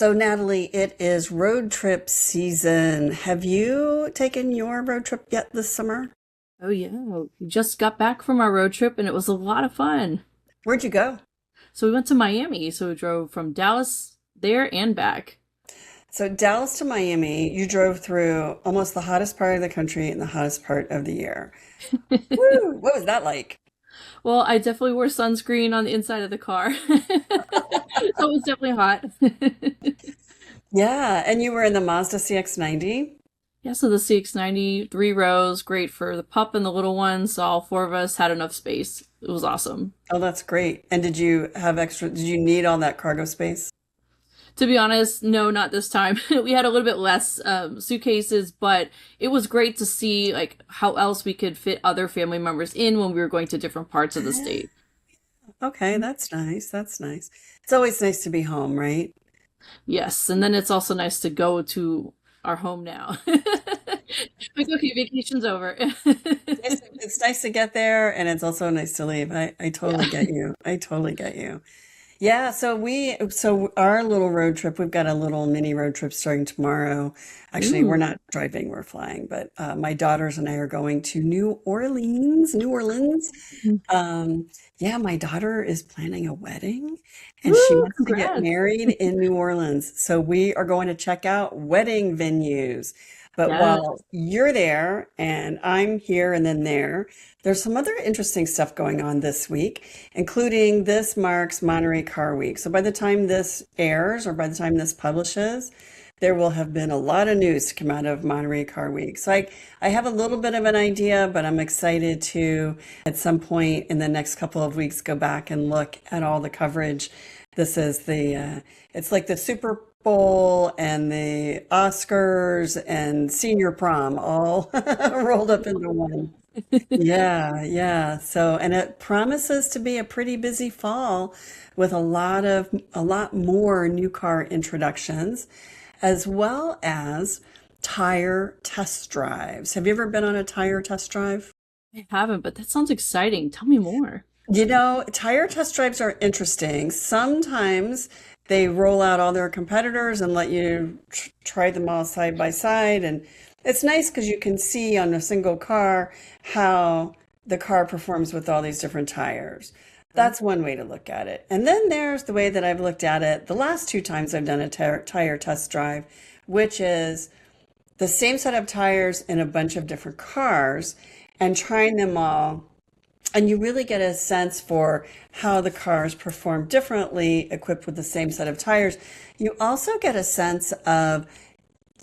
So, Natalie, it is road trip season. Have you taken your road trip yet this summer? Oh yeah, we just got back from our road trip and it was a lot of fun. Where'd you go? So we went to Miami, so we drove from Dallas there and back. So, Dallas to Miami, you drove through almost the hottest part of the country and the hottest part of the year. Woo! What was that like? Well, I definitely wore sunscreen on the inside of the car. So it was definitely hot. Yeah, and you were in the Mazda CX-90. Yeah, so the CX-90, 3 rows, great for the pup and the little ones. So all four of us had enough space. It was awesome. Oh, that's great. And did you need all that cargo space? To be honest, no, not this time. We had a little bit less suitcases, but it was great to see like how else we could fit other family members in when we were going to different parts of the state. Okay, that's nice. That's nice. It's always nice to be home, right? Yes, and then it's also nice to go to our home now. Like, okay, vacation's over. It's nice to get there, and it's also nice to leave. I totally Yeah. get you. I totally get you. Yeah, so our little road trip, we've got a little mini road trip starting tomorrow. Actually, we're Ooh. not driving, we're flying, but my daughters and I are going to New Orleans, New Orleans. Um, yeah, my daughter is planning a wedding and she Woo, wants to get congrats. married in New Orleans. So we are going to check out wedding venues. But Yes. while you're there and I'm here and then there, there's some other interesting stuff going on this week, including this marks Monterey Car Week. So by the time this airs or by the time this publishes, there will have been a lot of news to come out of Monterey Car Week. I have a little bit of an idea, but I'm excited to, at some point in the next couple of weeks, go back and look at all the coverage. It's like the Super Bowl and the Oscars and senior prom all rolled up into one. Yeah, yeah. So, and it promises to be a pretty busy fall with a lot more new car introductions, as well as tire test drives. Have you ever been on a tire test drive? I haven't, but that sounds exciting. Tell me more. You know, tire test drives are interesting. Sometimes they roll out all their competitors and let you try them all side by side. And it's nice because you can see on a single car how the car performs with all these different tires. That's one way to look at it. And then there's the way that I've looked at it the last two times I've done a tire test drive, which is the same set of tires in a bunch of different cars and trying them all, and you really get a sense for how the cars perform differently equipped with the same set of tires. You also get a sense of,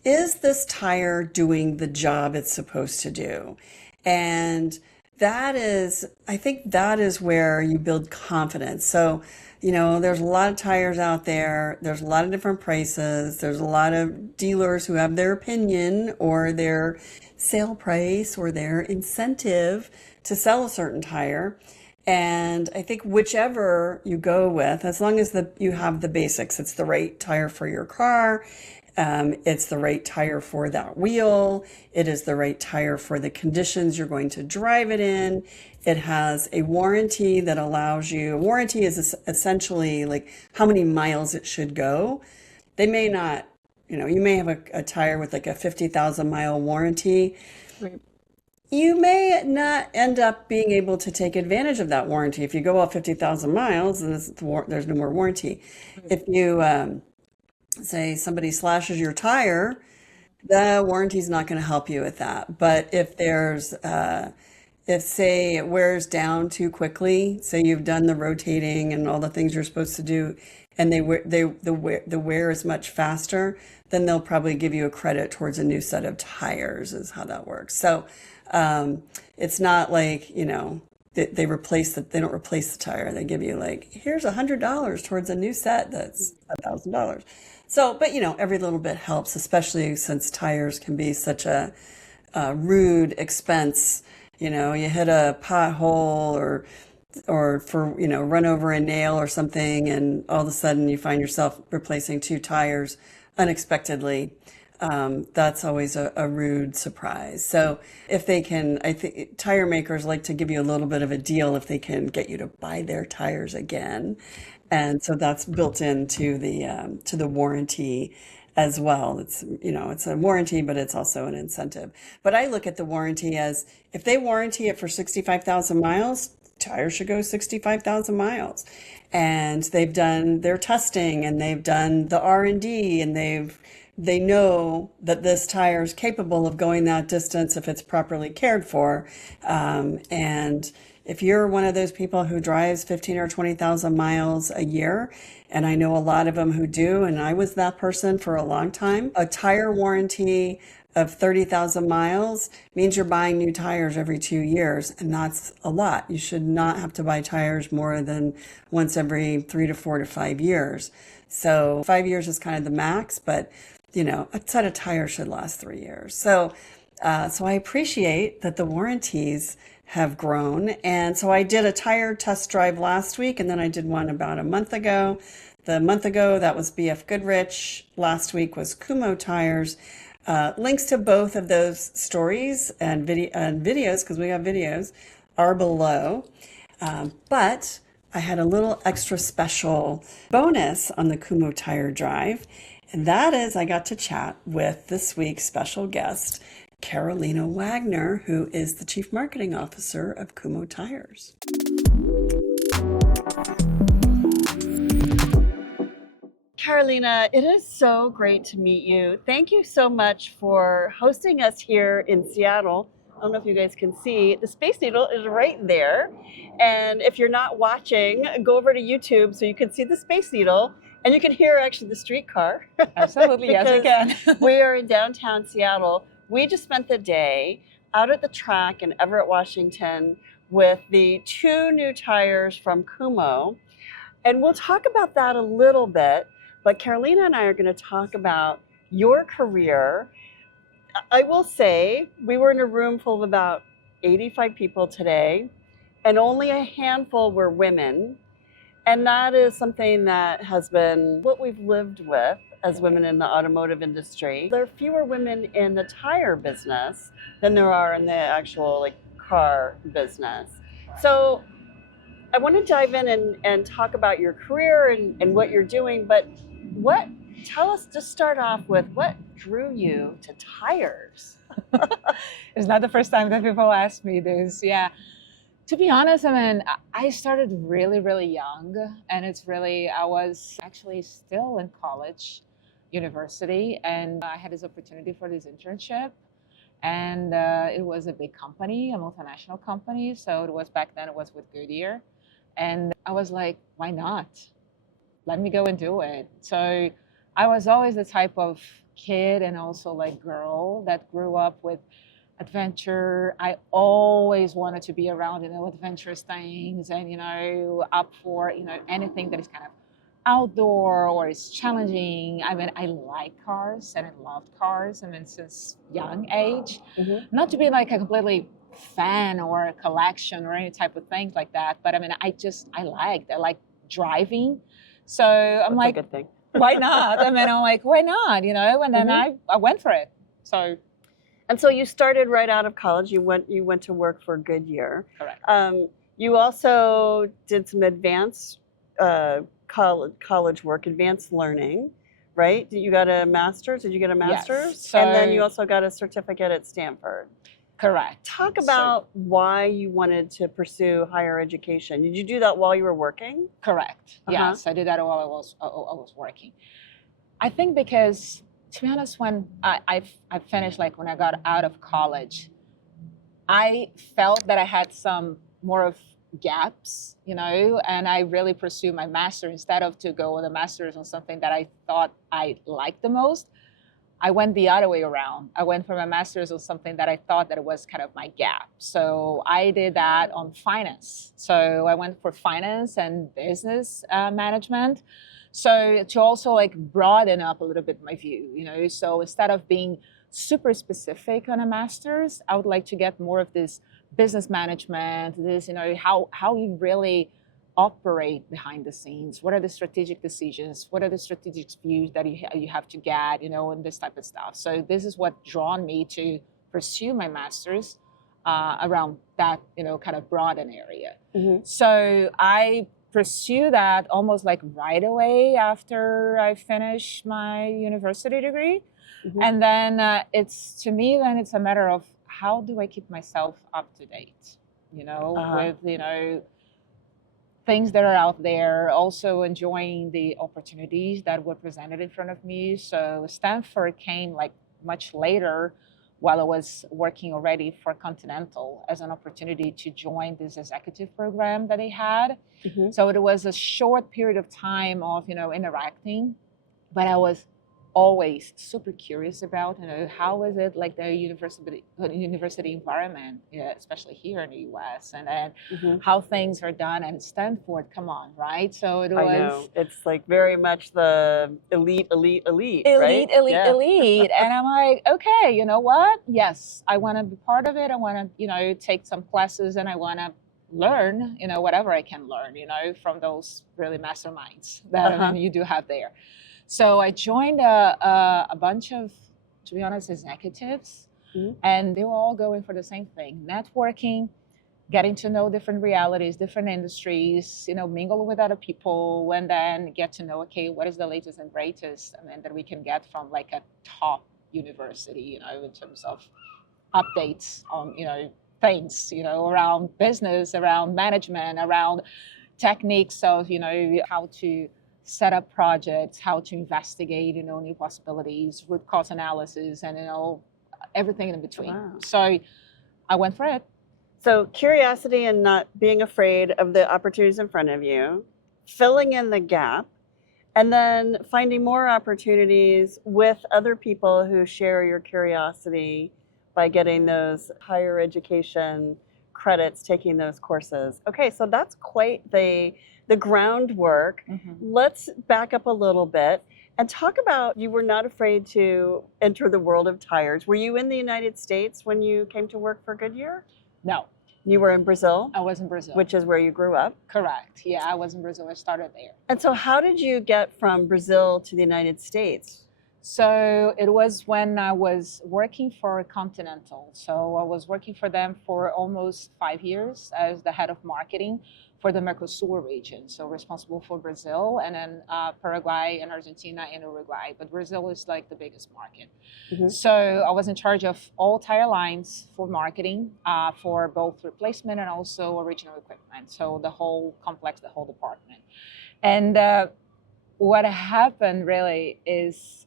is this tire doing the job it's supposed to do? And I think that is where you build confidence. So, there's a lot of tires out there. There's a lot of different prices. There's a lot of dealers who have their opinion or their sale price or their incentive to sell a certain tire. And I think whichever you go with, as long as you have the basics, it's the right tire for your car, it's the right tire for that wheel. It is the right tire for the conditions you're going to drive it in. It has a warranty that allows you, a warranty is essentially like how many miles it should go. They may not, you may have a tire with like a 50,000 mile warranty. Right. You may not end up being able to take advantage of that warranty. If you go out 50,000 miles, then there's no more warranty. If you say somebody slashes your tire, the warranty's not going to help you with that. But if say it wears down too quickly, say you've done the rotating and all the things you're supposed to do, and the wear is much faster, then they'll probably give you a credit towards a new set of tires, is how that works. So it's not like, they don't replace the tire. They give you like, here's $100 towards a new set that's $1,000. So, but every little bit helps, especially since tires can be such a rude expense. You hit a pothole or for, run over a nail or something, and all of a sudden you find yourself replacing two tires unexpectedly. That's always a rude surprise. So if they can, I think tire makers like to give you a little bit of a deal if they can get you to buy their tires again. And so that's built into the to the warranty as well. It's, you know, it's a warranty, but it's also an incentive. But I look at the warranty as if they warranty it for 65,000 miles, tires should go 65,000 miles. And they've done their testing and they've done the R&D and they know that this tire is capable of going that distance if it's properly cared for. And if you're one of those people who drives 15 or 20,000 miles a year, and I know a lot of them who do, and I was that person for a long time, a tire warranty of 30,000 miles means you're buying new tires every 2 years, and that's a lot. You should not have to buy tires more than once every 3 to 4 to 5 years. So 5 years is kind of the max, but you know, a set of tires should last 3 years. So I appreciate that the warranties have grown. And so I did a tire test drive last week, and then I did one about a month ago. The month ago, that was BF Goodrich. Last week was Kumho Tires. Links to both of those stories and videos, because we have videos, are below. But I had a little extra special bonus on the Kumho Tire Drive. And that is I got to chat with this week's special guest, Carolina Wagner, who is the Chief Marketing Officer of Kumho Tires. Carolina, it is so great to meet you. Thank you so much for hosting us here in Seattle. I don't know if you guys can see, the Space Needle is right there. And if you're not watching, go over to YouTube so you can see the Space Needle and you can hear actually the streetcar. Absolutely, yes, we can. We are in downtown Seattle. We just spent the day out at the track in Everett, Washington with the 2 new tires from Kumho. And we'll talk about that a little bit, but Carolina and I are going to talk about your career. I will say we were in a room full of about 85 people today, and only a handful were women. And that is something that has been what we've lived with as women in the automotive industry. There are fewer women in the tire business than there are in the actual car business. So I want to dive in and talk about your career and what you're doing, but tell us, to start off with, what drew you to tires? It's not the first time that people ask me this. Yeah. To be honest, I mean, I started really, really young, and I was actually still in college, university, and I had this opportunity for this internship. And it was a big company, a multinational company. So back then it was with Goodyear. And I was like, why not? Let me go and do it. So I was always the type of kid and also girl that grew up with adventure. I always wanted to be around, adventurous things and, up for, anything that is kind of outdoor or is challenging. I mean, I like cars and I loved cars. I mean, since young age, not to be like a completely fan or a collection or any type of things like that. But I mean, I like driving. So I'm That's a good thing. why not? I mean, I'm like, why not? And then I went for it. So. And so you started right out of college. You went to work for Goodyear. Correct. You also did some advanced college work, advanced learning, right? You got a master's? Did you get a master's? Yes. So, and then you also got a certificate at Stanford. Correct. Talk about why you wanted to pursue higher education. Did you do that while you were working? Correct. Yes, I did that while I was working. I think because, to be honest, when I finished, when I got out of college, I felt that I had some more of gaps, and I really pursued my master instead of to go with a master's on something that I thought I liked the most. I went the other way around. I went for my master's on something that I thought that it was kind of my gap. So I did that on finance. So I went for finance and business management. So to also broaden up a little bit my view, so instead of being super specific on a master's, I would like to get more of this business management, this, how you really operate behind the scenes? What are the strategic decisions? What are the strategic views that you have to get, and this type of stuff. So this is what drawn me to pursue my master's around that, kind of broad an area. Mm-hmm. So I pursue that almost like right away after I finish my university degree. Mm-hmm. And then it's a matter of how do I keep myself up to date, with, things that are out there, also enjoying the opportunities that were presented in front of me. So Stanford came like much later, while I was working already for Continental, as an opportunity to join this executive program that they had. Mm-hmm. So it was a short period of time of, interacting, but I was always super curious about, how is it like the university environment, especially here in the US, and then Mm-hmm. how things are done. And Stanford, come on, right? So it was I know. It's like very much the elite, right? elite, Yeah. elite. And I'm like, okay, you know what? Yes, I want to be part of it. I want to, take some classes, and I want to learn, whatever I can learn, from those really masterminds that Uh-huh. you do have there. So I joined a bunch of, to be honest, executives, Mhm. and they were all going for the same thing: networking, getting to know different realities, different industries, mingle with other people, and then get to know, okay, what is the latest and greatest, that we can get from like a top university, in terms of updates on, things, around business, around management, around techniques of, how to set up projects, how to investigate, new possibilities, root cause analysis, and, everything in between. Wow. So I went for it. So curiosity and not being afraid of the opportunities in front of you, filling in the gap, and then finding more opportunities with other people who share your curiosity by getting those higher education credits, taking those courses. Okay, so that's quite the groundwork. Mm-hmm. Let's back up a little bit and talk about, you were not afraid to enter the world of tires. Were you in the United States when you came to work for Goodyear? No, You were in Brazil, I was in Brazil. which is where you grew up. Correct. Yeah, I was in Brazil. I started there. And so how did you get from Brazil to the United States? So it was when I was working for Continental. So I was working for them for almost 5 years as the head of marketing for the Mercosur region. So responsible for Brazil, and then Paraguay and Argentina and Uruguay. But Brazil is like the biggest market. Mm-hmm. So I was in charge of all tire lines for marketing, for both replacement and also original equipment. So the whole complex, the whole department. And what happened really is,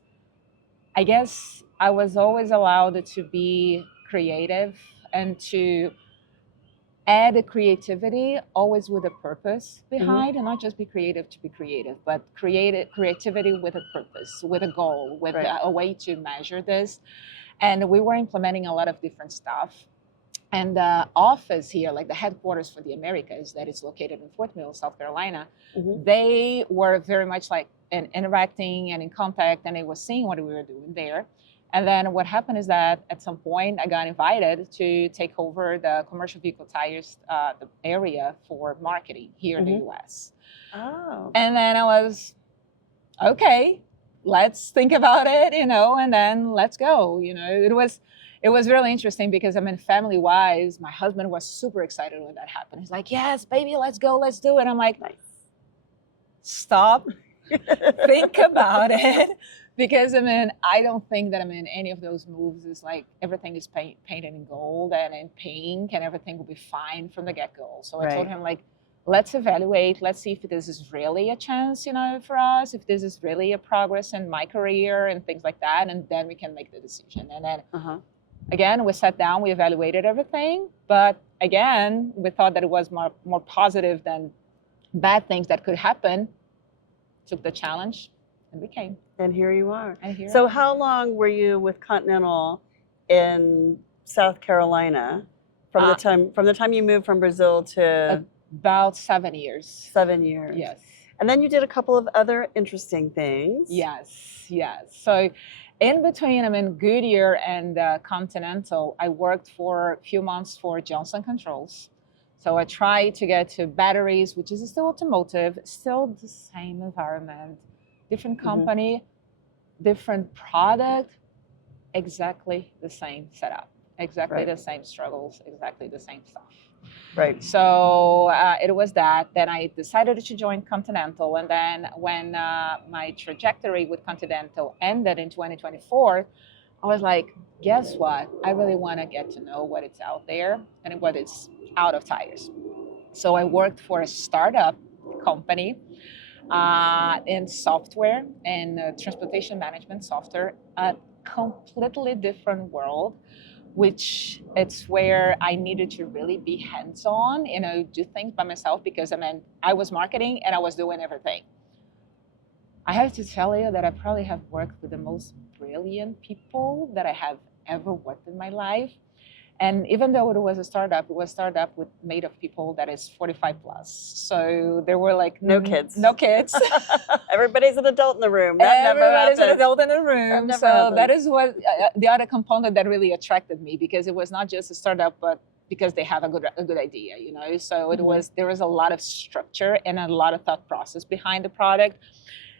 I guess I was always allowed to be creative and to add a creativity, always with a purpose behind, and not just be creative to be creative, but creativity with a purpose, with a goal, with Right. a way to measure this. And we were implementing a lot of different stuff. And the office here, like the headquarters for the Americas, that is located in Fort Mill, South Carolina, Mm-hmm. they were very much like interacting and in contact, and they were seeing what we were doing there. And then what happened is that at some point I got invited to take over the commercial vehicle tires, the area for marketing here in the US. Oh. And then I was, okay, let's think about it, and then let's go. It was really interesting because, family-wise, my husband was super excited when that happened. He's like, yes, baby, let's go, let's do it. I'm like, Nice. Stop, think about it. Because, I don't think that, any of those moves is like everything is painted in gold and in pink and everything will be fine from the get-go. So I told Right. him, like, let's evaluate, let's see if this is really a chance, for us, if this is really a progress in my career and things like that, and then we can make the decision. And then, Uh-huh. again, we sat down, we evaluated everything, but again, we thought that it was more positive than bad things that could happen. Took the challenge, and we came. And here you are. And here So how long were you with Continental in South Carolina from the time you moved from Brazil to about 7 years. 7 years? Yes. And then you did a couple of other interesting things. Yes. So in between, Goodyear and Continental, I worked for a few months for Johnson Controls. So I tried to get to batteries, which is still automotive, still the same environment, different company, different product, exactly the same setup, exactly the same struggles, exactly the same stuff. Right. So it was that. Then I decided to join Continental. And then when my trajectory with Continental ended in 2024, I was like, guess what? I really want to get to know what it's out there and what is out of tires. So I worked for a startup company in software and transportation management software, a completely different world, which it's where I needed to really be hands-on, do things by myself, because I was marketing and I was doing everything. I have to tell you that I probably have worked with the most brilliant people that I have ever worked in my life. And even though it was a startup, made of people that is 45 plus. So there were like no kids. No kids. Everybody's an adult in the room. That Everybody's never an adult in the room. That So happens. that is what the other component that really attracted me, because it was not just a startup, but because they have a good idea, So there was a lot of structure and a lot of thought process behind the product.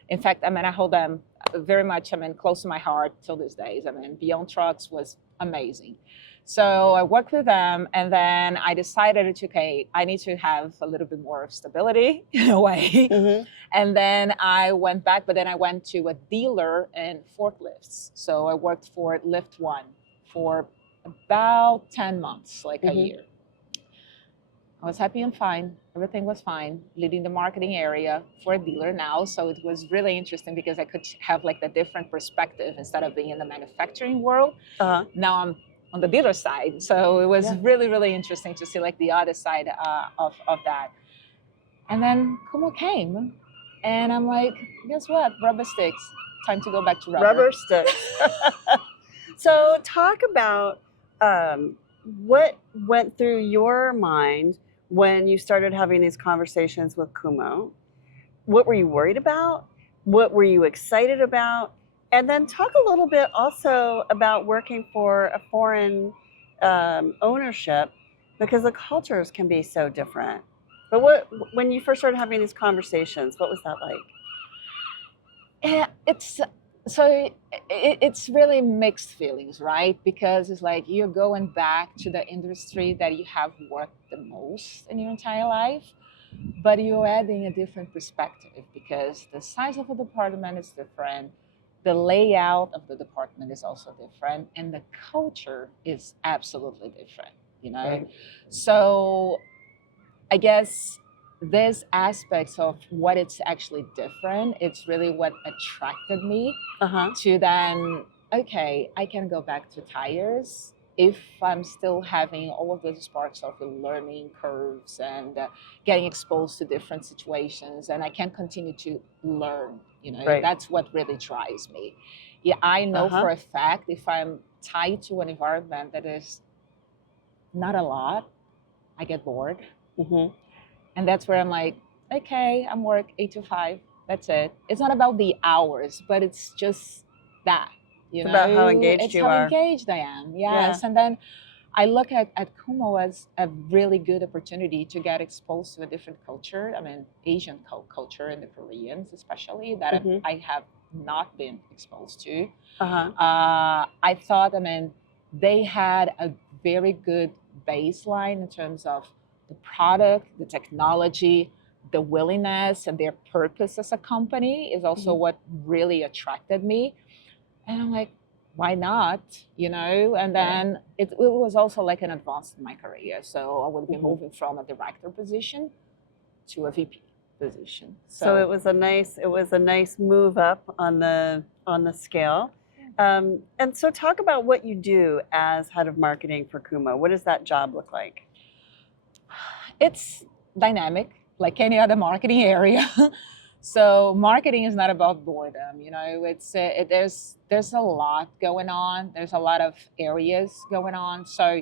In fact, I hold them very much, close to my heart till these days. Beyond Trucks was amazing. So I worked with them, and then I decided I need to have a little bit more of stability in a way. And then I went back, but then I went to a dealer in forklifts. So I worked for Lift One for about 10 months, like a year. I was happy and fine. Everything was fine, leading the marketing area for a dealer now. So it was really interesting because I could have like the different perspective instead of being in the manufacturing world. Now I'm on the dealer side. So it was really, really interesting to see like the other side of that. And then Kumho came, and I'm like, guess what? Rubber sticks. Time to go back to rubber. Rubber sticks. So talk about what went through your mind when you started having these conversations with Kumho. What were you worried about? What were you excited about? And then talk a little bit also about working for a foreign ownership, because the cultures can be so different. But when you first started having these conversations, what was that like? Yeah, it's really mixed feelings, right? Because it's like you're going back to the industry that you have worked the most in your entire life, but you're adding a different perspective because the size of a department is different, the layout of the department is also different, and the culture is absolutely different, Right. So I guess this aspects of what it's actually different, it's really what attracted me to then, okay, I can go back to tires if I'm still having all of those sparks of the learning curves and getting exposed to different situations, and I can continue to learn, Right. That's what really drives me. Yeah, I know for a fact if I'm tied to an environment that is not a lot, I get bored. And that's where I'm like, okay, I'm work 8 to 5. That's it. It's not about the hours, but it's just that, It's about how engaged it's you how are. engaged I am. Yes. And then I look at Kumho as a really good opportunity to get exposed to a different culture. Asian culture and the Koreans, especially, that I have not been exposed to. I thought, they had a very good baseline in terms of the product, the technology, the willingness, and their purpose as a company is also what really attracted me. And I'm like, why not? And then it was also like an advance in my career. So I would be moving from a director position to a VP position. So it was a nice move up on the scale. And so talk about what you do as head of marketing for Kumho. What does that job look like? It's dynamic, like any other marketing area. So marketing is not about boredom, It's there's a lot going on. There's a lot of areas going on. So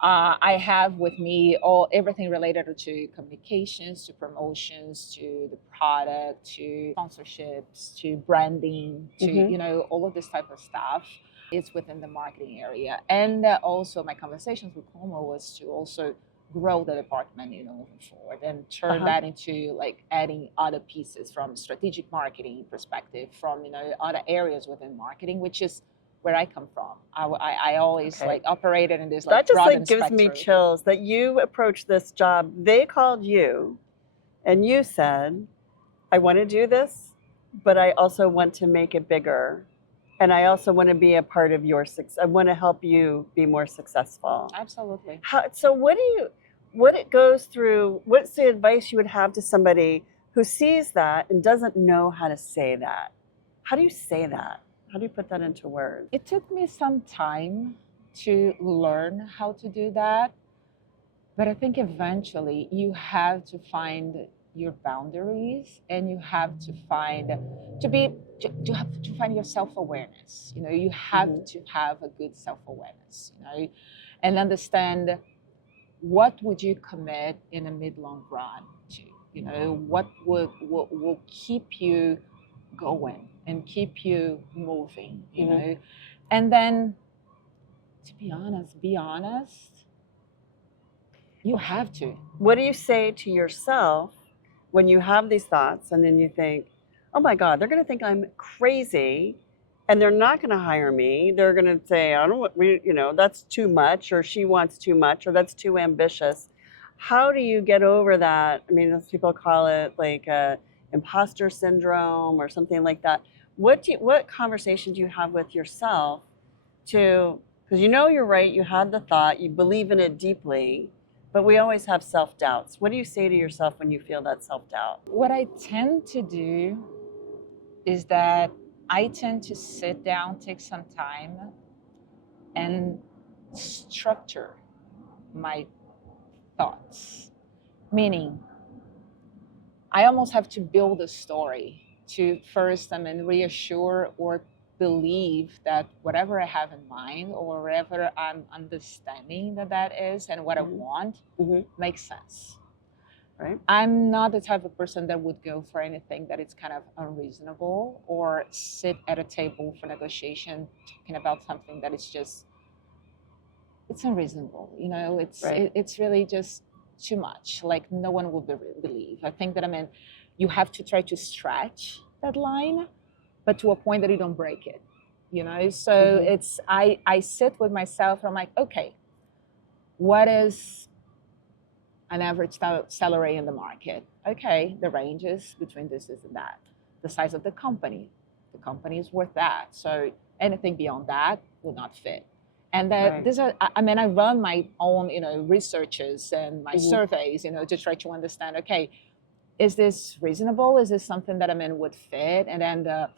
I have with me everything related to communications, to promotions, to the product, to sponsorships, to branding, to all of this type of stuff. It's within the marketing area. And also my conversations with Kumho was to also grow the department, moving forward, and turn Uh-huh. that into like adding other pieces from strategic marketing perspective, from other areas within marketing, which is where I come from. I always Okay. like operated in this That like just like broadened gives me spectrum. chills that you approached this job. They called you and you said, I want to do this, but I also want to make it bigger. And I also want to be a part of your success. I want to help you be more successful. Absolutely. So what it goes through, what's the advice you would have to somebody who sees that and doesn't know how to say that? How do you say that? How do you put that into words? It took me some time to learn how to do that, but I think eventually you have to find your boundaries, and you have to find to have to find your self-awareness. You have Mhm. to have a good self-awareness, and understand what would you commit in a mid-long run to. What will keep you going and keep you moving, Mhm. and then, to be honest, you have to. What do you say to yourself when you have these thoughts and then you think, oh my God, they're going to think I'm crazy and they're not going to hire me. They're going to say, I don't want, that's too much, or she wants too much, or that's too ambitious. How do you get over that? I mean, those people call it like imposter syndrome or something like that. What conversation do you have with yourself to, because you're right, you had the thought, you believe in it deeply, but we always have self-doubts. What do you say to yourself when you feel that self-doubt? What I tend to do is that I tend to sit down, take some time, and structure my thoughts. Meaning, I almost have to build a story to first, reassure or believe that whatever I have in mind, or whatever I'm understanding that is, and what I Mhm. want, Mhm. makes sense. Right? I'm not the type of person that would go for anything that is kind of unreasonable, or sit at a table for negotiation talking about something that is just, it's unreasonable. Right. It's really just too much. Like, no one will believe. I think that, you have to try to stretch that line, but to a point that you don't break it. So Mhm. I sit with myself and I'm like, okay, what is an average salary in the market? Okay, the range is between this and that. The size of the company is worth that. So anything beyond that will not fit. And that Right. these are, I run my own, researches and my Mhm. surveys, to try to understand, okay, is this reasonable? Is this something that would fit? And then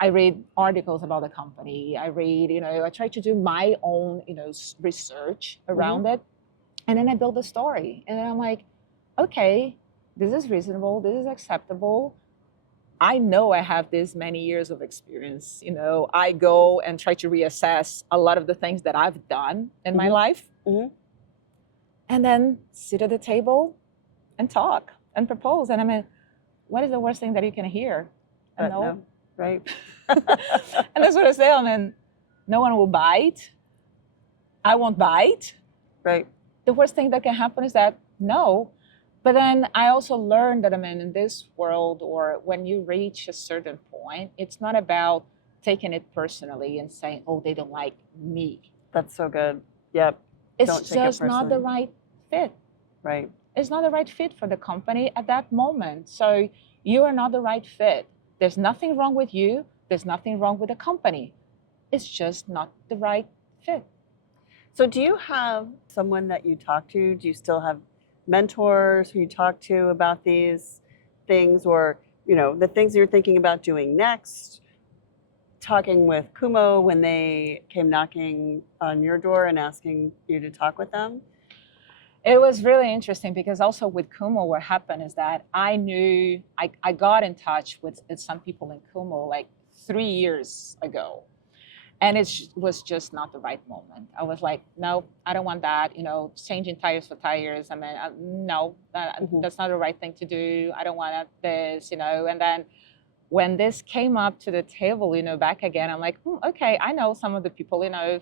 I read articles about the company. I read, I try to do my own, research Mhm. around it, and then I build a story. And then I'm like, okay, this is reasonable. This is acceptable. I know I have this many years of experience. I go and try to reassess a lot of the things that I've done in my Mhm. life, Mhm. and then sit at the table and talk and propose. And what is the worst thing that you can hear? And But no. no. Right. And that's what I say. No one will bite. I won't bite. Right. The worst thing that can happen is that no. But then I also learned that, in this world, or when you reach a certain point, it's not about taking it personally and saying, oh, they don't like me. That's so good. Yep. It's Don't take it just not the personally. right fit. Right. It's not the right fit for the company at that moment. So you are not the right fit. There's nothing wrong with you. There's nothing wrong with the company. It's just not the right fit. So do you have someone that you talk to? Do you still have mentors who you talk to about these things, or, the things you're thinking about doing next? Talking with Kumho when they came knocking on your door and asking you to talk with them? It was really interesting because also with Kumho, what happened is that I knew I got in touch with some people in Kumho like 3 years ago. And it was just not the right moment. I was like, no, I don't want that. Changing tires for tires. No, Mhm. that's not the right thing to do. I don't want this. And then when this came up to the table, back again, I'm like, okay, I know some of the people,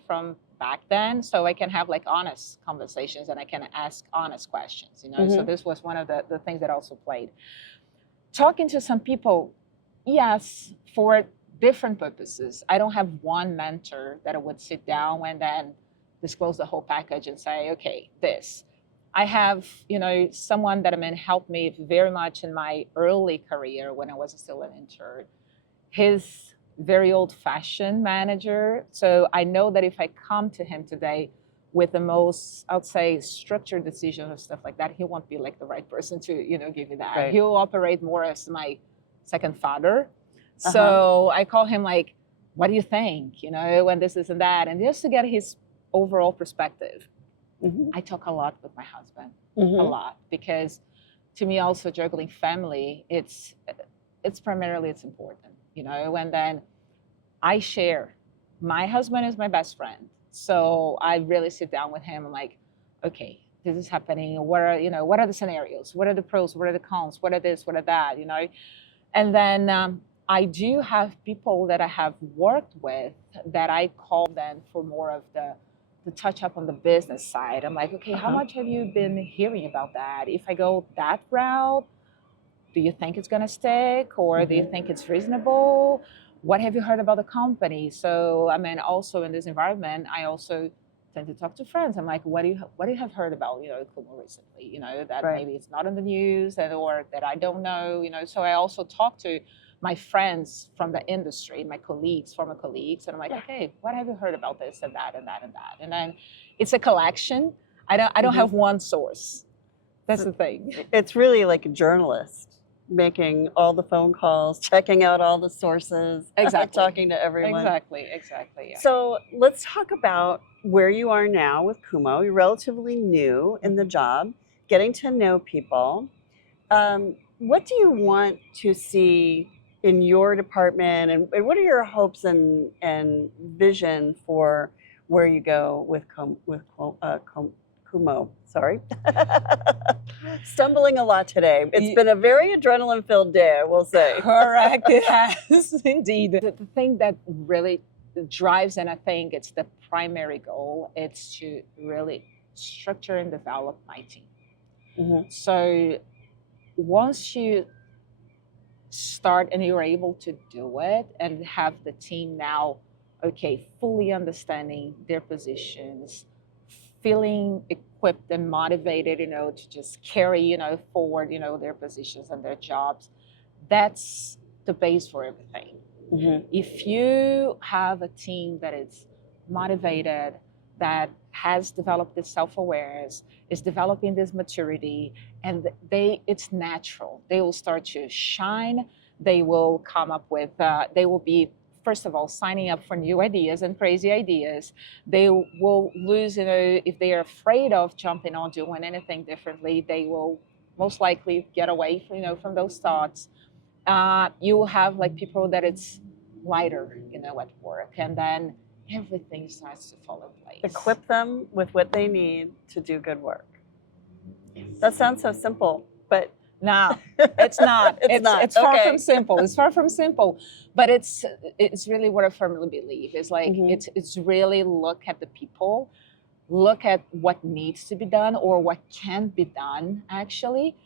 from back then, so I can have like honest conversations and I can ask honest questions, you know. So this was one of the things that also played. Talking to some people, yes, for different purposes. I don't have one mentor that I would sit down and then disclose the whole package and say, okay, this. I have, you know, someone that I mean helped me very much in my early career when I was still an intern. His very old-fashioned manager. So I know that if I come to him today with the most, I would say, structured decisions and stuff like that, he won't be like the right person to, you know, give you that. Right. He'll operate more as my second father. So I call him like, what do you think, you know, when this and that, and just to get his overall perspective. I talk a lot with my husband, a lot, because to me also juggling family, it's primarily, it's important, you know. And then I share. My husband is my best friend, so I really sit down with him. I'm like, okay, this is happening. What are the scenarios? What are the pros? What are the cons? What are this? What are that? You know. And then I do have people that I have worked with that I call then for more of the touch up on the business side. I'm like, okay, how much have you been hearing about that? If I go that route, do you think it's going to stick, or do you think it's reasonable? What have you heard about the company? So I mean, also in this environment, I also tend to talk to friends. I'm like, what do you have heard about, you know, Kumho recently? You know, that maybe it's not in the news, or that I don't know. You know, so I also talk to my friends from the industry, my colleagues, former colleagues, and I'm like, okay, what have you heard about this and that and that and that? And then it's a collection. I don't have one source. That's the thing. It's really like a journalist making all the phone calls, checking out all the sources, talking to everyone. Exactly. Yeah. So let's talk about where you are now with Kumho. You're relatively new in the job, getting to know people. What do you want to see in your department, and what are your hopes and vision for where you go with Kumho? Sorry. Stumbling a lot today. It's been a very adrenaline-filled day, I will say. Correct, it has, indeed. The thing that really drives, and I think it's the primary goal, it's to really structure and develop my team. So once you start and you're able to do it and have the team now, okay, fully understanding their positions, feeling equipped and motivated, you know, to just carry, you know, forward, you know, their positions and their jobs, that's the base for everything. If you have a team that is motivated, that has developed this self-awareness, is developing this maturity, and it's natural. They will start to shine. They will come up with, they will be, first of all, signing up for new ideas and crazy ideas. They will lose, you know, if they are afraid of jumping on doing anything differently, they will most likely get away from, you know, from those thoughts. You will have like people that it's lighter, you know, at work, and then everything starts to fall in place. Equip them with what they need to do good work. That sounds so simple, but no, it's not. It's far from simple. It's far from simple, but it's really what I firmly believe is like it's really look at the people, look at what needs to be done or what can be done actually,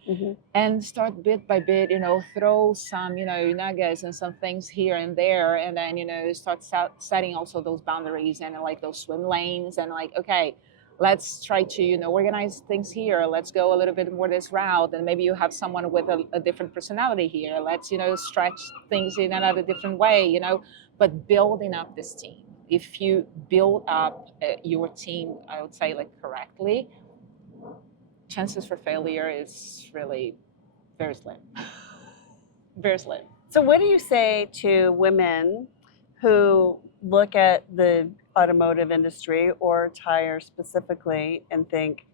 and start bit by bit, you know, throw some, you know, nuggets and some things here and there, and then, you know, start setting also those boundaries and like those swim lanes, and like, okay, let's try to, you know, organize things here. Let's go a little bit more this route, and maybe you have someone with a different personality here. Let's, you know, stretch things in another different way, you know, but building up this team. If you build up your team, I would say, like, correctly, chances for failure is really very slim. Very slim. So what do you say to women who look at the automotive industry or tire specifically and think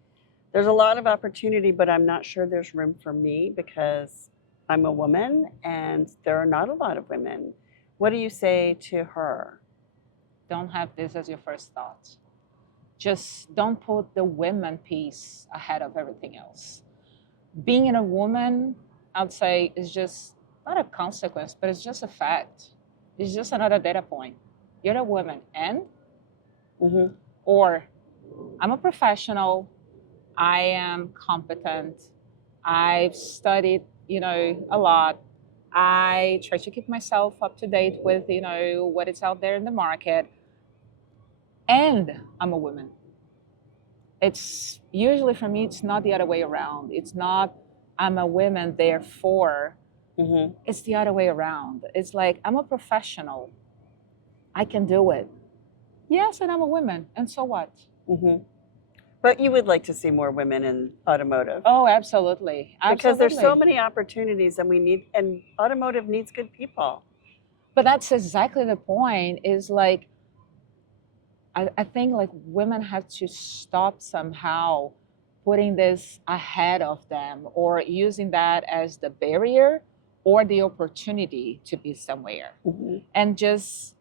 there's a lot of opportunity, but I'm not sure there's room for me because I'm a woman and there are not a lot of women? What do you say to her? Don't have this as your first thought. Just don't put the women piece ahead of everything else. Being a woman, I'd say, is just not a consequence, but it's just a fact. It's just another data point. You're a woman, and or I'm a professional, I am competent, I've studied, a lot. I try to keep myself up to date with, what is out there in the market, and I'm a woman. It's usually for me, it's not the other way around. It's not I'm a woman, therefore. It's the other way around. It's like I'm a professional. I can do it. Yes, and I'm a woman. And so what? But you would like to see more women in automotive. Oh, absolutely. Because there's so Absolutely. many opportunities and automotive needs good people. But that's exactly the point, is like, I think like women have to stop somehow putting this ahead of them or using that as the barrier or the opportunity to be somewhere. And just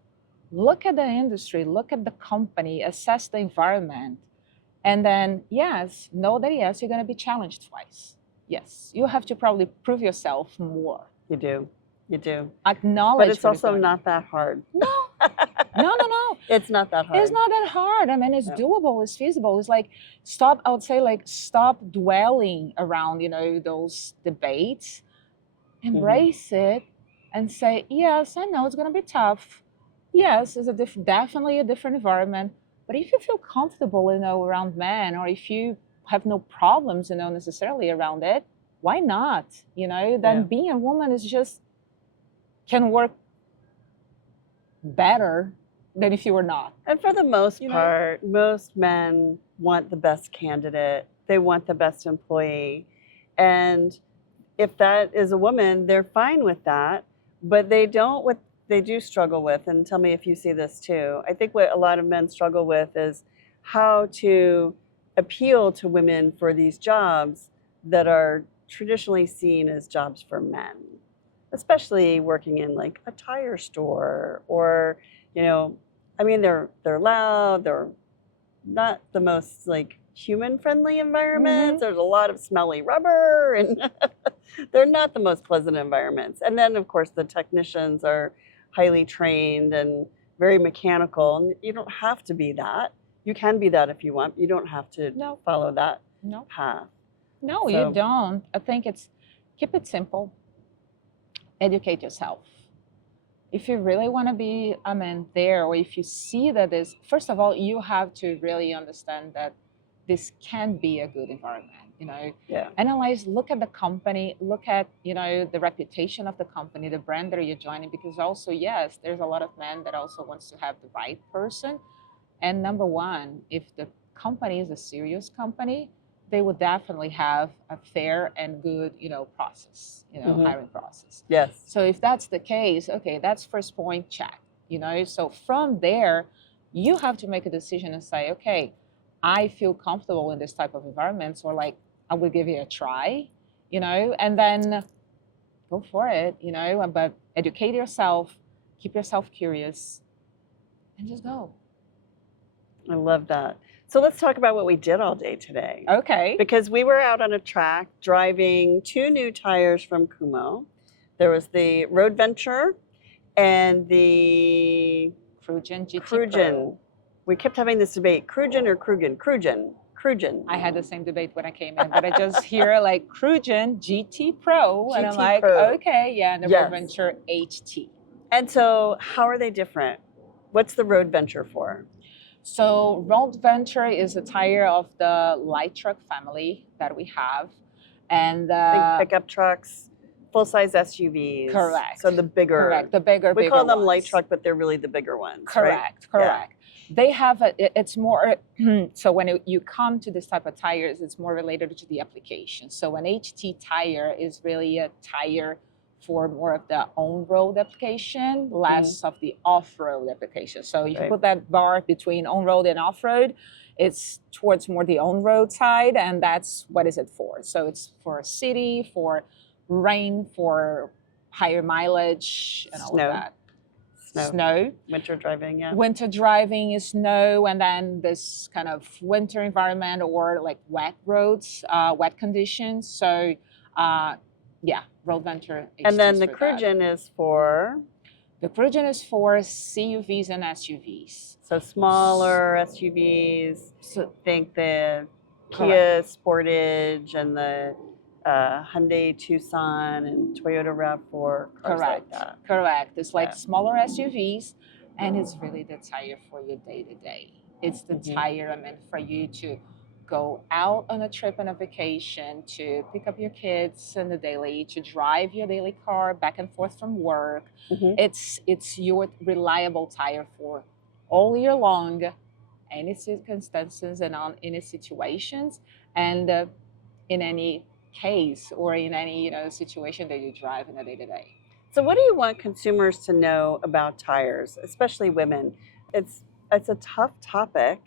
look at the industry, look at the company, assess the environment, and then yes, know that yes, you're going to be challenged twice. Yes, you have to probably prove yourself more. You do. You do. Acknowledge. But it's what is also going on. not that hard. No, no. It's not that hard. It's not that hard. I mean, it's No. doable. It's feasible. It's like I would say like stop dwelling around, those debates. Embrace it and say, yes, I know it's going to be tough. Yes, it's definitely a different environment. But if you feel comfortable, around men, or if you have no problems, necessarily around it, why not? Then Yeah. being a woman is just can work better than if you were not. And for the most You know? part, most men want the best candidate. They want the best employee. And if that is a woman, they're fine with that. But they don't, what they do struggle with, and tell me if you see this too, I think what a lot of men struggle with is how to appeal to women for these jobs that are traditionally seen as jobs for men, especially working in like a tire store or, I mean, they're loud, they're not the most like human friendly environments. There's a lot of smelly rubber and they're not the most pleasant environments. And then of course the technicians are highly trained and very mechanical, and you don't have to be that. You can be that if you want. You don't have to No. follow that No. path. No, So- you don't. I think it's keep it simple. Educate yourself. If you really want to be there, or if you see that this, first of all, you have to really understand that this can be a good environment. Yeah. Analyze, look at the company, look at the reputation of the company, the brand that you're joining, because also yes, there's a lot of men that also wants to have the right person. And number one, if the company is a serious company, they would definitely have a fair and good process, hiring process. Yes. So if that's the case, okay, that's first point, check. So from there, you have to make a decision and say, okay, I feel comfortable in this type of environments, or like I will give it a try, and then go for it, but educate yourself, keep yourself curious, and just go. I love that. So let's talk about what we did all day today. Okay. Because we were out on a track driving 2 new tires from Kumho. There was the Road Venture and the Krugen GT Krugen. Pro. We kept having this debate, Krugen or Krugen? Krugen. I had the same debate when I came in, but I just hear like Krugen GT Pro, and I'm GT like, Pro. okay, yeah, and the Yes. Road Venture HT. And so how are they different? What's the Road Venture for? So Road Venture is a tire of the light truck family that we have, and Big pickup trucks, full-size SUVs. Correct. So the bigger. correct, the bigger. We call them ones. light truck, but they're really the bigger ones. Correct, Right? correct. They have it's more, so when you come to this type of tires, it's more related to the application. So an HT tire is really a tire for more of the on-road application, less of the off-road application. So if you Right. put that bar between on-road and off-road, it's towards more the on-road side, and that's what is it for. So it's for city, for rain, for higher mileage, and all Snow. of that. Snow. Winter driving, yeah. Winter driving is snow, and then this kind of winter environment, or like wet roads, wet conditions. So yeah, Road Venture. And then HTs the for that. Krugen is for The Progen is for CUVs and SUVs. So smaller SUVs, So, think the correct. Kia Sportage and the Hyundai Tucson and Toyota RAV4, cars like Correct. that. Correct. It's like Yeah. smaller SUVs, and it's really the tire for your day to day. It's the Mhm. tire, I mean, for you to go out on a trip on a vacation, to pick up your kids in the daily, to drive your daily car back and forth from work. Mhm. It's your reliable tire for all year long, any circumstances and on any situations, and in any case or in any situation that you drive in a day to day. So what do you want consumers to know about tires, especially women? It's a tough topic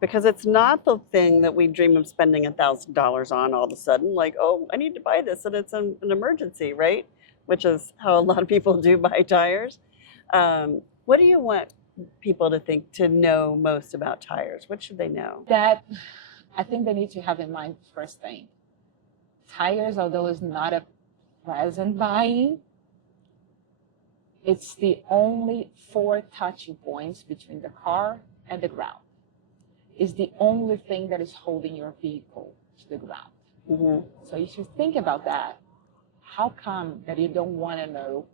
because it's not the thing that we dream of spending $1,000 on all of a sudden, like, oh, I need to buy this and it's an emergency, right? Which is how a lot of people do buy tires. What do you want people to think to know most about tires? What should they know? That I think they need to have in mind first thing. Tires, although it's not a pleasant buying, it's the only four touching points between the car and the ground. It's the only thing that is holding your vehicle to the ground. Mm-hmm. So if you think about that, how come that you don't want to know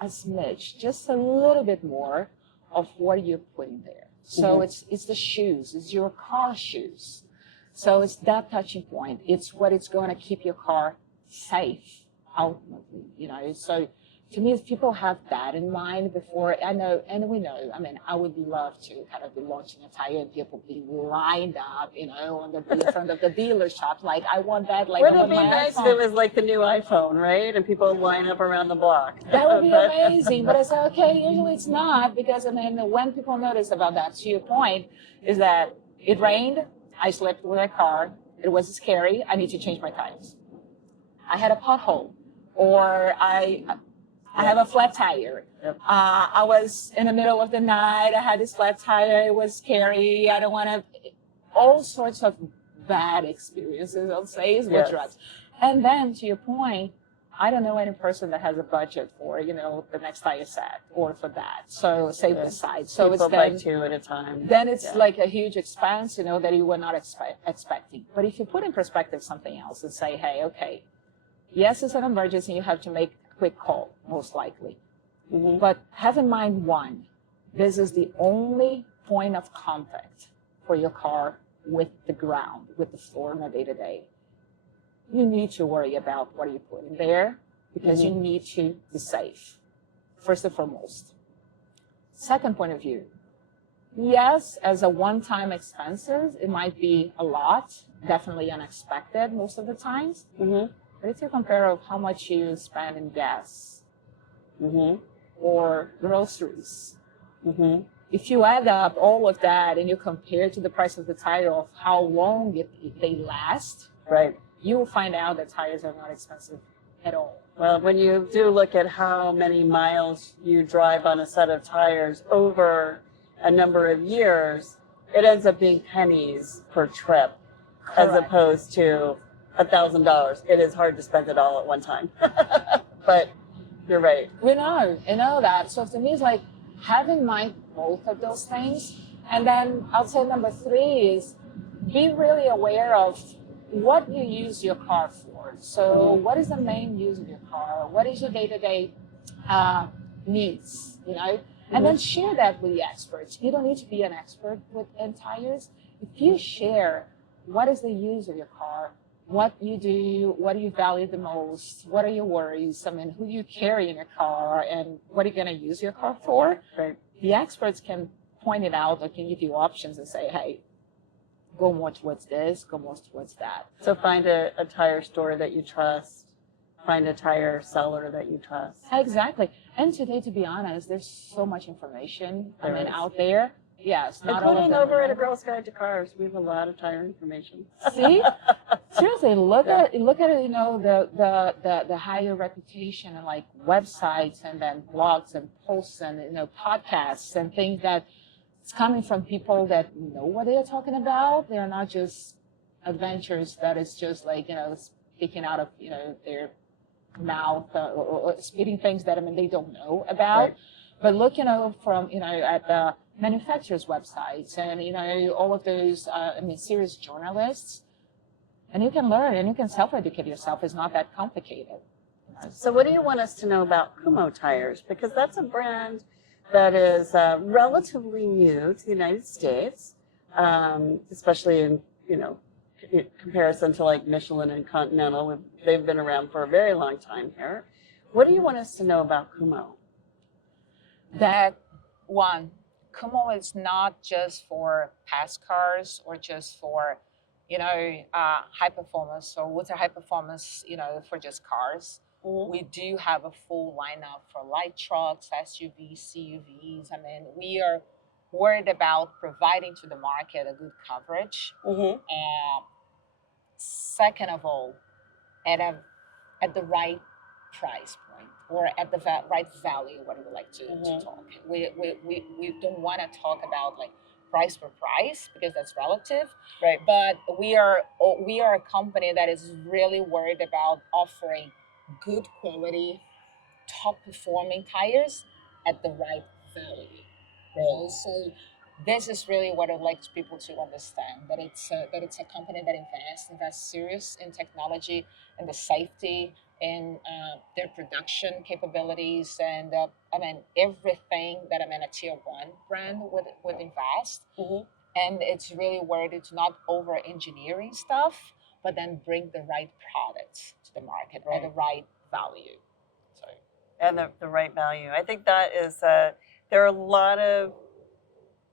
a smidge, just a little bit more of what you're putting there? So it's the shoes, it's your car shoes. So it's that touching point. It's what it's going to keep your car safe ultimately, So to me, if people have that in mind before, I know, and we know, I mean, I would love to kind of be launching a tire and people being lined up, on in front of the dealer shops. Like, I want that, like, Wouldn't I it want be my nice if iPhone. it was like the new iPhone, right? And people line up around the block. That would be But- amazing. But I said, okay, usually it's not, because I mean, when people notice about that, to your point, is that it rained, I slept with my car, it was scary, I need to change my tires. I had a pothole, or I have a flat tire. Yep. I was in the middle of the night, I had this flat tire, it was scary, I don't want to, all sorts of bad experiences, I'll say, is what Yes. drives. And then, to your point, I don't know any person that has a budget for, the next tire set or for that. So save Yeah. aside. So people it's buy then, 2 at a time. then it's Yeah. like a huge expense, that you were not expecting. But if you put in perspective something else and say, hey, okay, yes, it's an emergency, you have to make a quick call, most likely. Mhm. But have in mind, one, this is the only point of contact for your car with the ground, with the floor on a day-to-day. You need to worry about what you put in there, because you need to be safe, first and foremost. Second point of view, yes, as a one-time expenses, it might be a lot, definitely unexpected most of the times. Mhm. But if you compare of how much you spend in gas Mhm. or groceries, Mhm. if you add up all of that and you compare to the price of the tire of how long they last, Right. you will find out that tires are not expensive at all. Well, when you do look at how many miles you drive on a set of tires over a number of years, it ends up being pennies per trip, as Correct. opposed to $1,000. It is hard to spend it all at one time. But you're right. We know, that. So to me, it's like have in mind both of those things. And then I'll say number 3 is be really aware of what you use your car for. So what is the main use of your car? What is your day-to-day needs, And then share that with the experts. You don't need to be an expert in tires. If you share what is the use of your car, what you do, what do you value the most, what are your worries, I mean, who do you carry in your car, and what are you going to use your car for? Right. The experts can point it out or can give you options and say, hey, go more towards this, go more towards that. So find a tire store that you trust. Find a tire seller that you trust. Exactly. And today, to be honest, there's so much information, There is. out there. Yes, not all of Including them over are at A right. Girl's Guide to Cars. We have a lot of tire information. See? Seriously, look Yeah. at it, the higher reputation and like websites and then blogs and posts and podcasts and things that it's coming from people that know what they are talking about. They're not just adventures that is just like, speaking out of, their mouth or spitting things that they don't know about. Right. But look, from at the manufacturers' websites and all of those serious journalists, and you can learn and you can self-educate yourself. It's not that complicated. So what do you want us to know about Kumho Tires? Because that's a brand that is relatively new to the United States, especially in, in comparison to like Michelin and Continental. They've been around for a very long time here. What do you want us to know about Kumho? That one, Kumho is not just for fast cars or just for, high performance or ultra high performance, for just cars. Mm-hmm. We do have a full lineup for light trucks, SUVs, CUVs. We are worried about providing to the market a good coverage. Mm-hmm. Second of all, at the right price point or at the right value, what we like to talk. We don't want to talk about like price per price because that's relative. Right. But we are a company that is really worried about offering good quality, top performing tires at the right value. Right? So this is really what I'd like people to understand, that it's a company that invests serious in technology and the safety in their production capabilities and everything that a tier one brand would invest. Mm-hmm. And it's really worried it's not over engineering stuff, but then bring the right products to the market at the right value. So. And the right value. I think that is, there are a lot of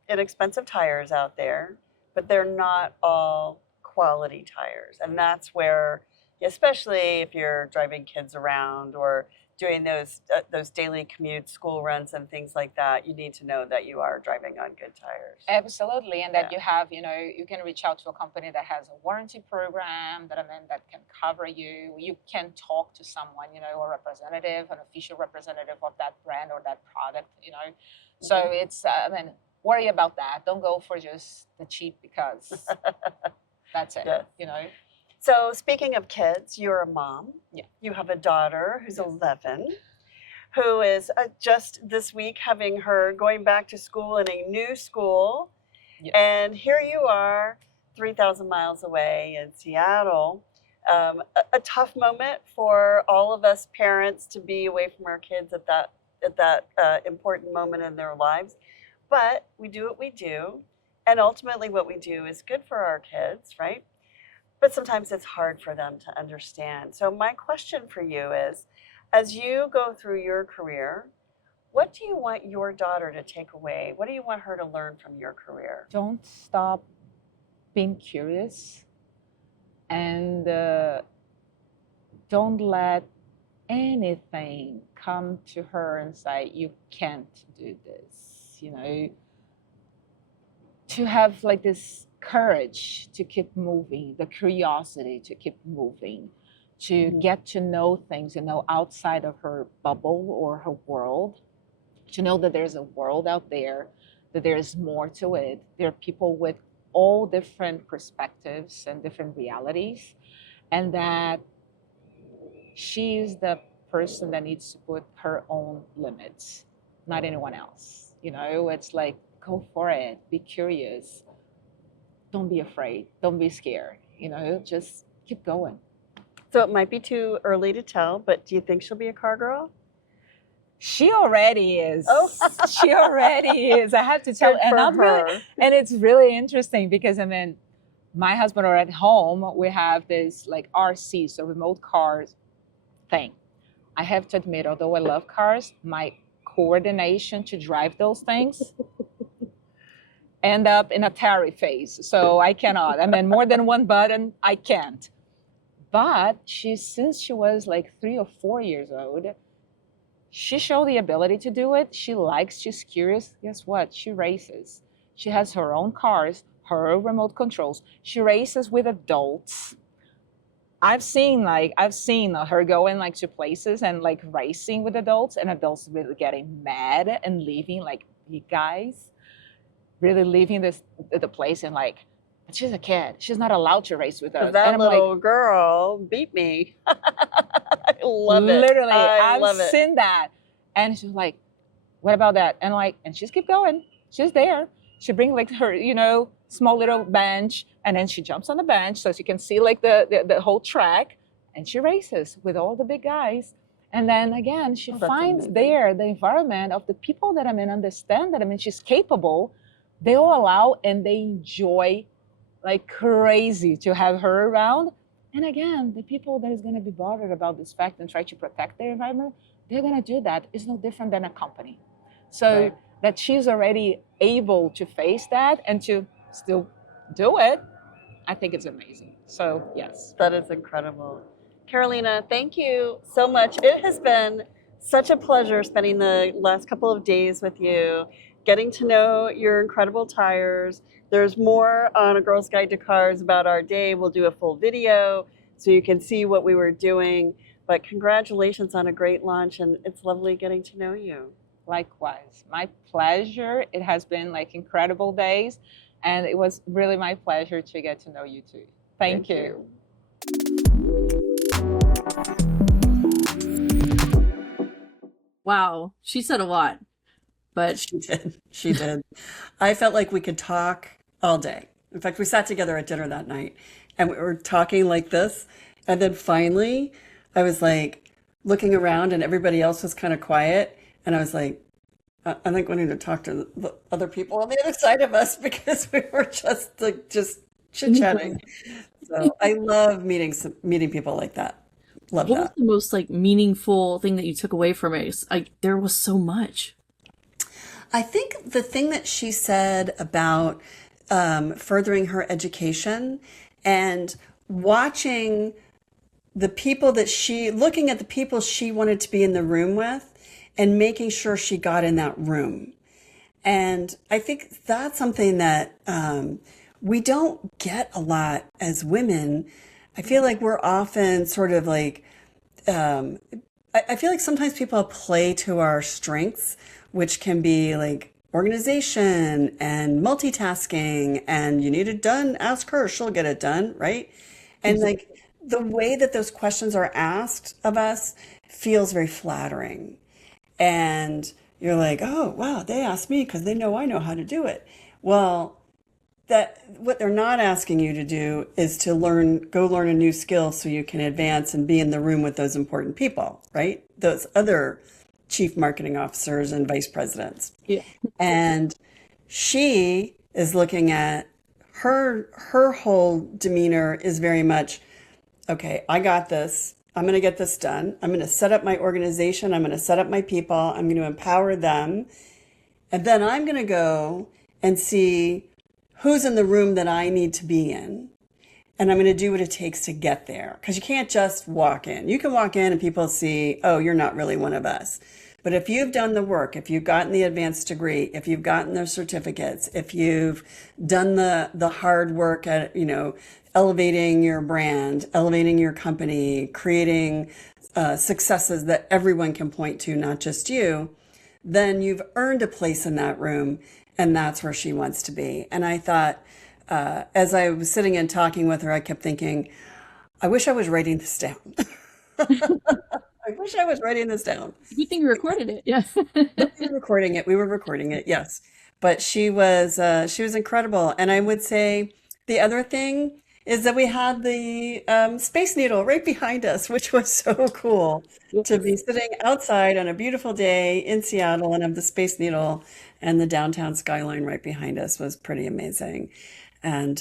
inexpensive tires out there, but they're not all quality tires. And that's where, especially if you're driving kids around or doing those daily commute, school runs and things like that, you need to know that you are driving on good tires. Absolutely, and that you have, you can reach out to a company that has a warranty program that can cover you. You can talk to someone, a representative, an official representative of that brand or that product, So it's, worry about that. Don't go for just the cheap because that's it, Yes. So speaking of kids, you're a mom. Yeah. You have a daughter who's 11, who is just this week having her going back to school in a new school. Yes. And here you are, 3,000 miles away in Seattle. A tough moment for all of us parents to be away from our kids at that important moment in their lives. But we do what we do. And ultimately what we do is good for our kids, right? But sometimes it's hard for them to understand. So my question for you is, as you go through your career, what do you want your daughter to take away? What do you want her to learn from your career? Don't stop being curious, and don't let anything come to her and say, you can't do this, to have like this courage to keep moving, the curiosity to keep moving, to get to know things, outside of her bubble or her world, to know that there's a world out there, that there's more to it. There are people with all different perspectives and different realities, and that she is the person that needs to put her own limits, not anyone else. It's like, go for it, be curious. Don't be afraid. Don't be scared. Just keep going. So it might be too early to tell, but do you think she'll be a car girl? She already is. Oh, she already is. I have to tell Good for her. And it's really interesting because my husband are at home. We have this like RC, so remote cars thing. I have to admit, although I love cars, my coordination to drive those things end up in a Terry phase. So I cannot. More than one button, I can't. But since she was like 3 or 4 years old, she showed the ability to do it. She's curious. Guess what? She races. She has her own cars, her remote controls. She races with adults. I've seen her going like to places and like racing with adults, and adults really getting mad and leaving, like, you guys, really leaving the place and like, but she's a kid. She's not allowed to race with us. That and little girl beat me. love it. Literally, I I've love it. seen that. And she was like, what about that? And like, and she's keep going. She's there. She bring like her, small little bench, and then she jumps on the bench so she can see like the whole track, and she races with all the big guys. And then again, she Oh, that's finds amazing. there the environment of the people that understand that she's capable. They all allow and they enjoy like crazy to have her around. And again, the people that is going to be bothered about this fact and try to protect their environment, they're going to do that. It's no different than a company. So Right. that she's already able to face that and to still do it, I think it's amazing. So yes. That is incredible. Carolina, thank you so much. It has been such a pleasure spending the last couple of days with you, getting to know your incredible tires. There's more on A Girl's Guide to Cars about our day. We'll do a full video so you can see what we were doing. But congratulations on a great launch, and it's lovely getting to know you. Likewise, my pleasure. It has been like incredible days, and it was really my pleasure to get to know you too. Thank you. Wow, she said a lot, but She did. She did. I felt like we could talk all day. In fact, we sat together at dinner that night and we were talking like this. And then finally, I was like looking around and everybody else was kind of quiet. And I was like, I think we need to talk to the other people on the other side of us because we were just chit-chatting. So I love meeting people like that. Love what was that. the most like meaningful thing that you took away from it? Like there was so much. I think the thing that she said about furthering her education and watching looking at the people she wanted to be in the room with and making sure she got in that room. And I think that's something that we don't get a lot as women. I feel like we're often sort of like, I feel like sometimes people play to our strengths, which can be like organization and multitasking, and you need it done, ask her, she'll get it done, right? And like the way that those questions are asked of us feels very flattering. And you're like, oh, wow, they asked me because they know I know how to do it. Well, that what they're not asking you to do is to go learn a new skill so you can advance and be in the room with those important people, right? Those other chief marketing officers and vice presidents. Yeah. And she is looking at her whole demeanor is very much, okay, I got this. I'm going to get this done. I'm going to set up my organization. I'm going to set up my people. I'm going to empower them. And then I'm going to go and see who's in the room that I need to be in. And I'm going to do what it takes to get there. Because you can't just walk in. You can walk in and people see, oh, you're not really one of us. But if you've done the work, if you've gotten the advanced degree, if you've gotten the certificates, if you've done the hard work at, elevating your brand, elevating your company, creating successes that everyone can point to, not just you, then you've earned a place in that room. And that's where she wants to be. And I thought, as I was sitting and talking with her, I kept thinking, I wish I was writing this down. I wish I was writing this down. Good thing you recorded it. Yeah. We were recording it. We were recording it. Yes. But she was incredible. And I would say the other thing is that we had the Space Needle right behind us, which was so cool to be sitting outside on a beautiful day in Seattle and have the Space Needle and the downtown skyline right behind us was pretty amazing. And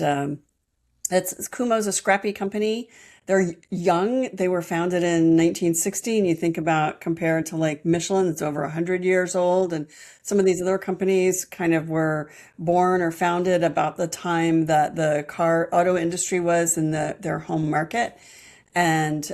Kumho's a scrappy company. They're young. They were founded in 1960. And you think about compared to like Michelin, it's over 100 years old. And some of these other companies kind of were born or founded about the time that the auto industry was in their home market. And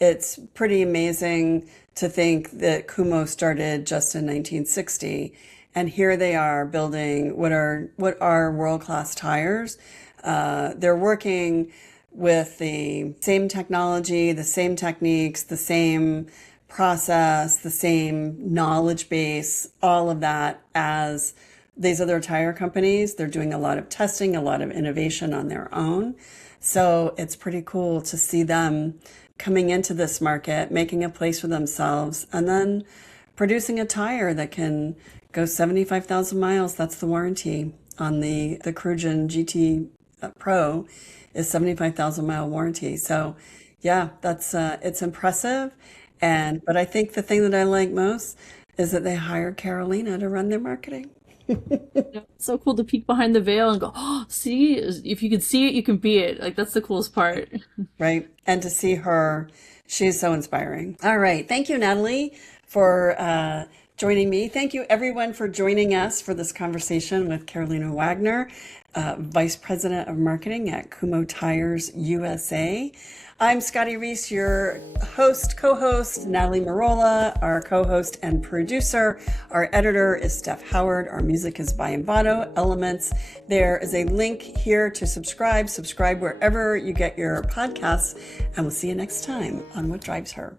it's pretty amazing to think that Kumho started just in 1960. And here they are building what are world-class tires. They're working with the same technology, the same techniques, the same process, the same knowledge base, all of that as these other tire companies. They're doing a lot of testing, a lot of innovation on their own. So it's pretty cool to see them coming into this market, making a place for themselves, and then producing a tire that can go 75,000 miles. That's the warranty on the Crugen GT Pro is 75,000 mile warranty. So yeah, that's it's impressive. But I think the thing that I like most is that they hired Carolina to run their marketing. It's so cool to peek behind the veil and go, oh, see, if you can see it, you can be it. Like, that's the coolest part. Right. And to see her, she's so inspiring. All right. Thank you, Natalie, for joining me. Thank you, everyone, for joining us for this conversation with Carolina Wagner, Vice President of Marketing at Kumho Tires USA. I'm Scotty Reese, your host, co-host, Natalie Marola, our co-host and producer. Our editor is Steph Howard. Our music is by Envato Elements. There is a link here to subscribe. Subscribe wherever you get your podcasts, and we'll see you next time on What Drives Her.